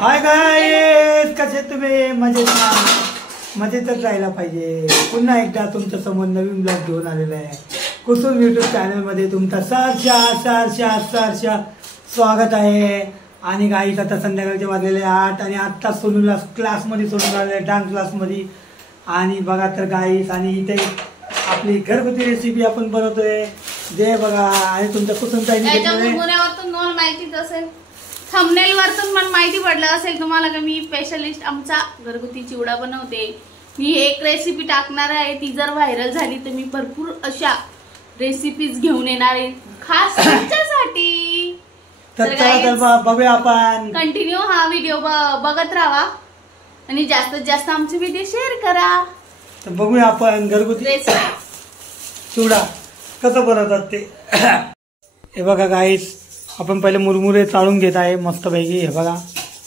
Hi guys, कसे तुम्ही? मजेतच राहायला पाहिजे. पुन्हा एकदा तुमच्या समोर नवीन ब्लॉग घेऊन आलेला आहे. कुसुम युट्यूब चॅनल मध्ये तुमचं सहर्ष स्वागत आहे. आणि गाईस आता संध्याकाळचे वाजलेले 8 आणि आत्ता सोनूला क्लासमध्ये सोडून आलेले डान्स क्लासमध्ये. आणि बघा तर गाईस, आणि इथे आपली घरगुती रेसिपी आपण बनवतोय जे बघा. आणि तुमच्या कुसुमताईने माहितीच असेल, थंबनेल वरतून मला माहिती पडलं असेल तुम्हाला की मी स्पेशलिस्ट आमचा घरगुती चिवडा बनवते. मी एक रेसिपी टाकणार आहे, ती जर व्हायरल झाली तर मी भरपूर अशा रेसिपीज घेऊन येणार आहे खास तुमच्यासाठी. तर बघूया आपण. कंटिन्यू हा व्हिडिओ बघत राहा आणि जास्तीत जास्त आमचे व्हिडिओ शेअर करा. तर बघूया आपण घरगुती चिवडा कसं बनवतात ते. हे बघा गाईस, आपण पहिले मुरमुरे चाळून घेत आहे मस्तपैकी. हे बघा,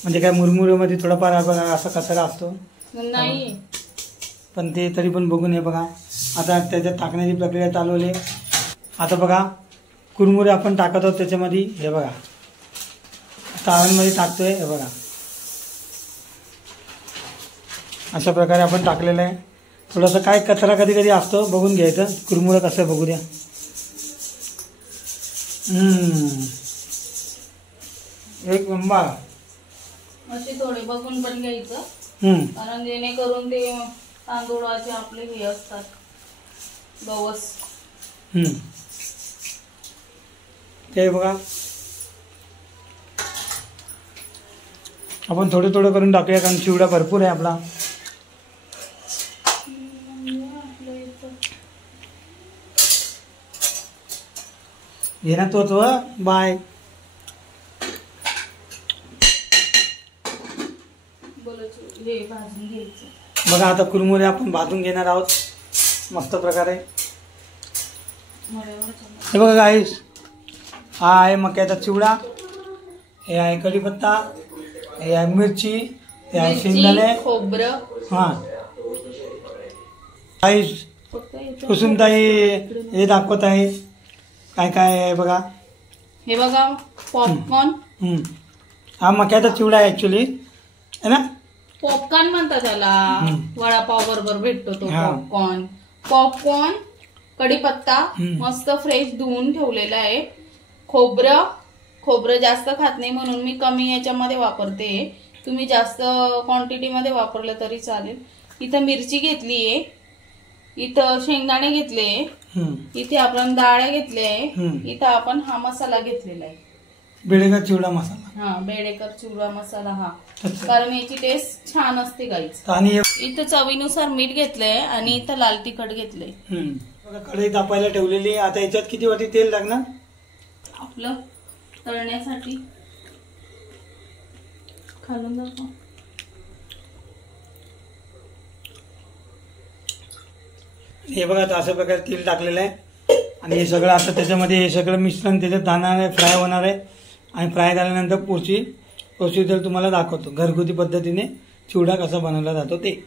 म्हणजे काय मुरमुरेमध्ये थोडाफार बघा असा कचरा असतो नाही, पण ते तरी पण बघून. हे बघा, आता त्याच्यात टाकण्याची प्रक्रिया चालू आहे. आता बघा, कुरमुरे आपण टाकत आहोत त्याच्यामध्ये. हे बघा, ताव्यांमध्ये टाकतोय. हे बघा, अशा प्रकारे आपण टाकलेलं आहे. थोडासा काय कचरा कधी कधी असतो, बघून घ्यायचं. कुरमुरं कसं बघू द्या. एक नंबर. असे थोडे बघून पण घ्यायचं, कारण जेणेकरून ते तांदूळाचे आपले हे असतात गवस. ते बघा, आपण थोडे थोडे करून टाकूया, कारण चिवडा भरपूर आहे आपला. घे ना तोच व बाय. बघा, आता कुरमुरे आपण भाजून घेणार आहोत मस्त प्रकारे. हे बघा गाईस, हा आहे मक्याचा चिवडा, हे आहे कढीपत्ता, हे आहे मिरची, हे आहे शेंगदाणे, खोबरं. हा गाईस, कुसुमताई हे दाखवत आहे काय काय आहे बघा. हे बघा, पॉपकॉर्न. हा मक्याचा चिवडा आहे ऍक्च्युली, है ना. पॉपकॉर्न म्हणतात त्याला, वडापाव बरोबर भेटतो तो पॉपकॉर्न. कढीपत्ता मस्त फ्रेश धुवून ठेवलेला आहे. खोबरं जास्त खात नाही म्हणून मी कमी याच्यामध्ये वापरते. तुम्ही जास्त क्वांटिटी मध्ये वापरलं तरी चालेल. इथं मिरची घेतलीये, इथं शेंगदाणे घेतले, इथे आपण डाळ्या घेतले, इथं आपण हा मसाला घेतलेला आहे, बेडेकर चिवडा मसाला. हा, बेडेकर चिवडा मसाला. हा, कारण याची टेस्ट छान असते गाईच. आणि इथं चवीनुसार मीठ घेतलंय आणि इथं लाल तिखट घेतलंय. कढई तापायला ठेवलेली. आता याच्यात किती वाटी तेल लागणार आपलं तळण्यासाठी? खालून दाखव. हे बघा, आता अशा प्रकारे तेल टाकलेलं आहे. आणि हे सगळं आता त्याच्यामध्ये हे सगळं मिश्रण त्याच्यात जाणार आहे, फ्राय होणार आहे. आणि फ्राय झाल्यानंतर प्रोसिजर तुम्हाला दाखवतो घरगुती पद्धतीने चिवडा कसा बनवला जातो ते.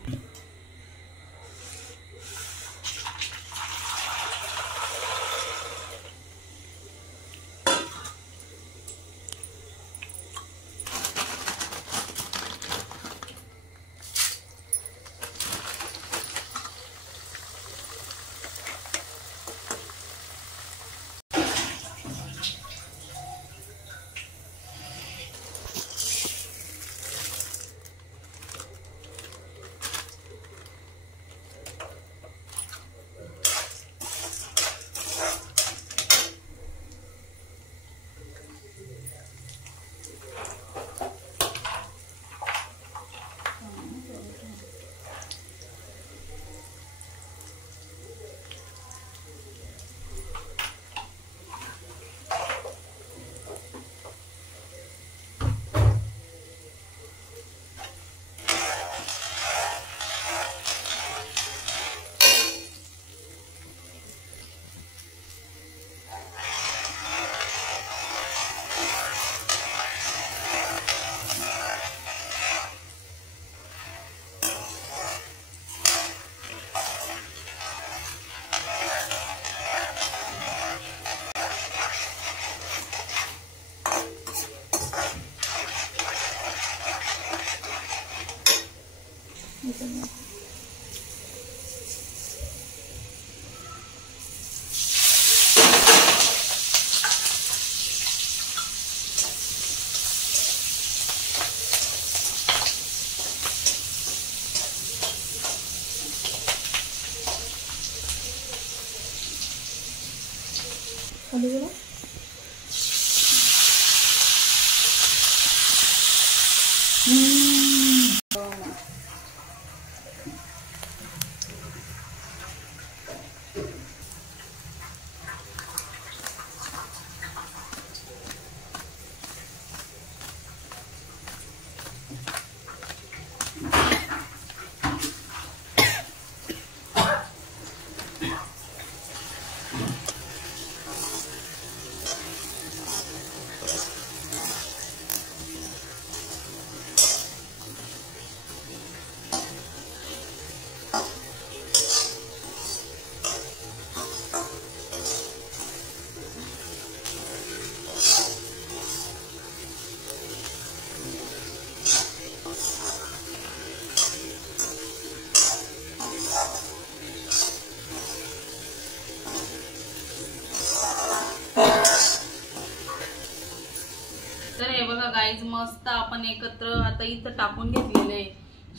तर हे बघा गाईज, मस्त आपण एकत्र आता इथं टाकून घेतलेले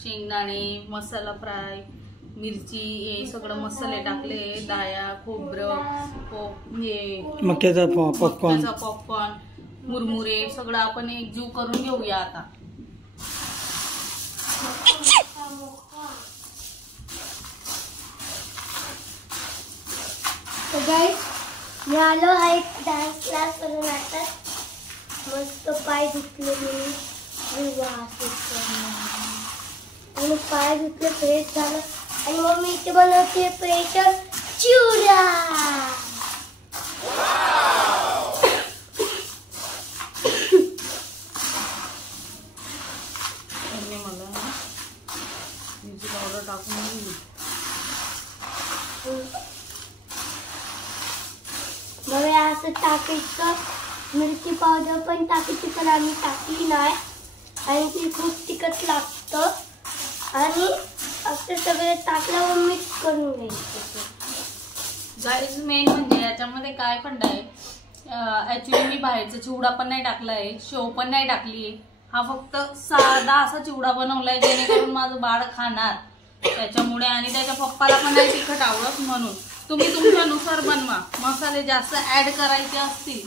शेंगदाणे, मसाला फ्राय, मिरची, हे सगळं मसाले टाकले, दाया, खोबरं, हे मक्याचा पॉपकॉर्न, मुरमुरे, सगळं आपण एकजीव करून घेऊया आता. मी आलो आहे डान्स क्लास करून. आता मस्त पाय धुतले मी पाय धुतले, फ्रेश झालं आणि मग मी इथे बनवते स्पेशल चिवडा. मला मिरची पावडर टाकून घेऊ. मग असं टाकायचं, मिरची पावडर पण टाकायची, पण आम्ही टाकली नाही आणि ती खूप तिखट लागतं. आणि असं सगळे टाकल्यावर मिक्स करून घ्यायचं. गाईज, मेन म्हणजे याच्यामध्ये काय पण आहे, ऍक्च्युली मी बाहेरचा चिवडा पण नाही टाकलाय, शेव पण नाही टाकली. हा फक्त साधा असा चिवडा बनवलाय जेणेकरून माझं बाळ खाणार त्याच्यामुळे, आणि त्याच्या पप्पाला पण नाही तिखट आवडत म्हणून. तुम्ही तुमच्यानुसार बनवा. मसाले जास्त ऍड करायचे असतील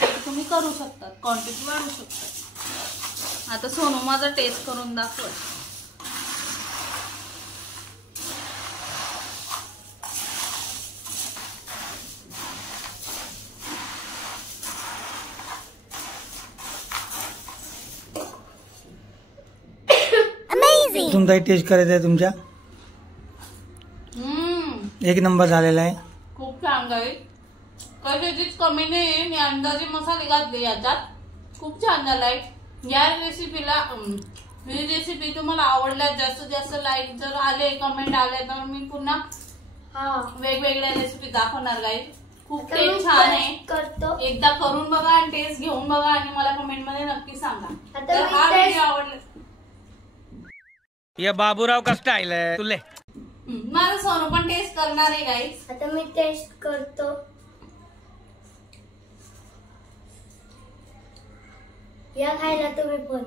तर तुम्ही करू शकता, क्वांटिटी वाढवू शकता. आता सोनू माझा टेस्ट करून दाखव. तुमचा टेस्ट करायचा आहे तुमच्या. एक नंबर झालेला आहे. खूप छान गाईज, कशाचीच कमी नाही. मी अंदाजे मसाले घातले याच्यात, खूप छान झालाय. या रेसिपीला, ही रेसिपी तुम्हाला आवडल्या, जास्तीत जास्त लाईक जर आले, कमेंट आले, तर मी पुन्हा वेगवेगळ्या रेसिपी दाखवणार गाईज. खूप टेस्ट छान आहे. एकदा करून बघा आणि टेस्ट घेऊन बघा आणि मला कमेंट मध्ये नक्की सांगा. तर हा व्हिडिओ आवडला. ये बाबूराव का स्टाईल आहे तुले. माझं सोनू पण टेस्ट करणार आहे गाईज. आता मी टेस्ट करतो. या खायला तुम्ही पण.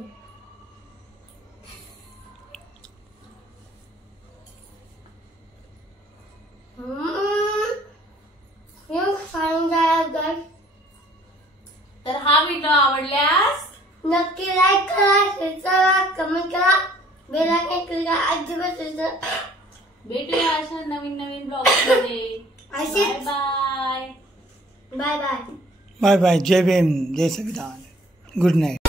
तर हा व्हिडिओ आवडल्यास नक्की लाईक करा, शेअर करा, कमेंट करा, बेल आयकॉन क्लिक करा. अजिबात भेटूया अशा नवीन नवीन ब्लॉग मध्ये. Bye bye. Bye bye. Bye bye. जय भीम, जय संविधान. Good night.